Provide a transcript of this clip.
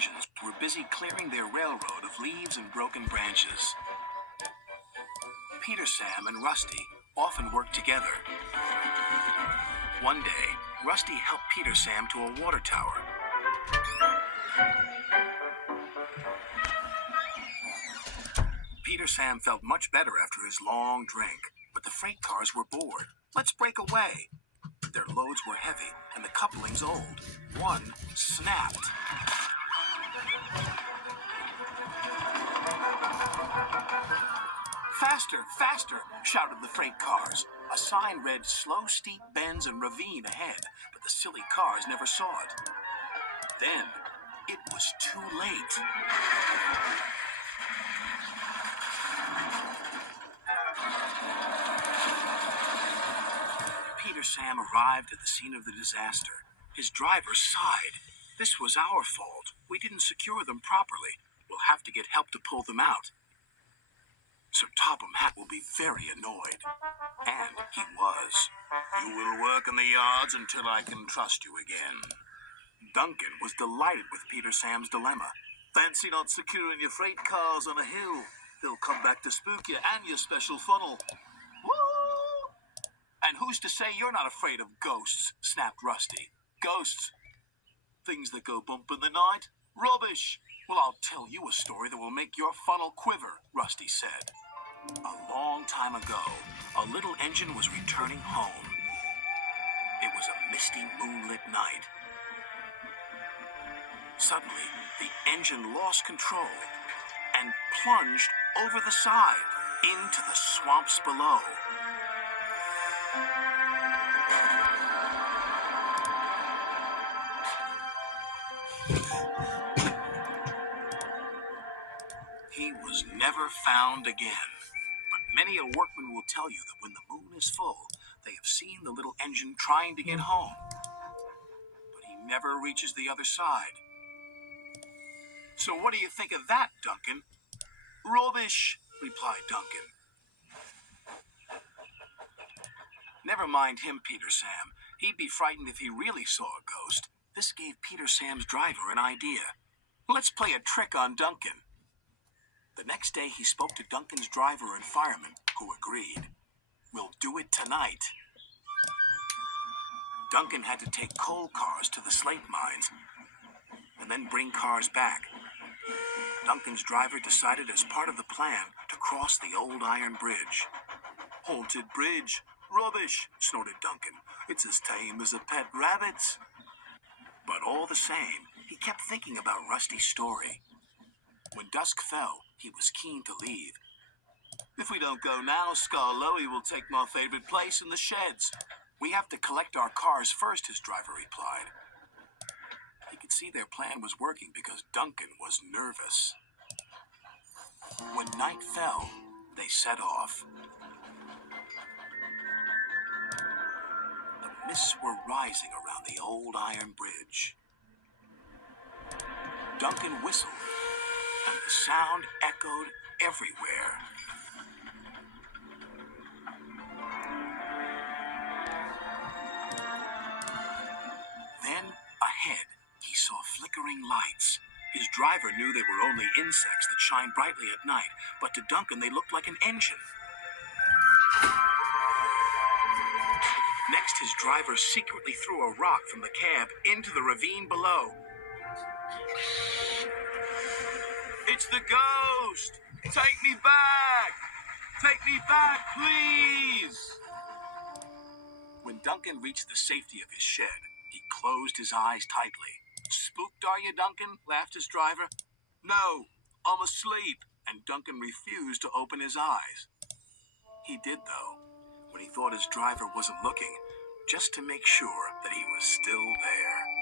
engines were busy clearing their railroad of leaves and broken branches. Peter, Sam, and Rusty often worked together. One day, Rusty helped Peter Sam to a water tower. Peter Sam felt much better after his long drink, but the freight cars were bored. Let's break away. Their loads were heavy and the couplings old. One snapped. Faster, faster, shouted the freight cars. A sign read slow, steep bends and ravine ahead, but the silly cars never saw it. Then, it was too late. Peter Sam arrived at the scene of the disaster. His driver sighed. This was our fault. We didn't secure them properly. We'll have to get help to pull them out. Sir Topham Hatt will be very annoyed. And he was. You will work in the yards until I can trust you again. Duncan was delighted with Peter Sam's dilemma. Fancy not securing your freight cars on a hill. They'll come back to spook you and your special funnel. Woo! And who's to say you're not afraid of ghosts? Snapped Rusty. Ghosts? Things that go bump in the night? Rubbish! Well, I'll tell you a story that will make your funnel quiver, Rusty said. A long time ago, a little engine was returning home. It was a misty, moonlit night. Suddenly, the engine lost control and plunged over the side into the swamps below. He was never found again. But many a workman will tell you that when the moon is full, they have seen the little engine trying to get home. But he never reaches the other side. So what do you think of that, Duncan? Rubbish, replied Duncan. Never mind him, Peter Sam. He'd be frightened if he really saw a ghost. This gave Peter Sam's driver an idea. Let's play a trick on Duncan. The next day he spoke to Duncan's driver and fireman, who agreed. We'll do it tonight. Duncan had to take coal cars to the slate mines and then bring cars back. Duncan's driver decided as part of the plan to cross the old iron bridge. Haunted bridge. Rubbish, snorted Duncan. It's as tame as a pet rabbit's. But all the same, he kept thinking about Rusty's story. When dusk fell, he was keen to leave. If we don't go now, Skarloey will take my favorite place in the sheds. We have to collect our cars first, his driver replied. He could see their plan was working because Duncan was nervous. When night fell, they set off. The mists were rising around the old iron bridge. Duncan whistled, and the sound echoed everywhere. Then, ahead, he saw flickering lights. His driver knew they were only insects that shine brightly at night, but to Duncan they looked like an engine. Next, his driver secretly threw a rock from the cab into the ravine below. It's the ghost! Take me back! Take me back, please! When Duncan reached the safety of his shed, he closed his eyes tightly. Spooked, are you, Duncan? Laughed his driver. No, I'm asleep. And Duncan refused to open his eyes. He did, though, when he thought his driver wasn't looking, just to make sure that he was still there.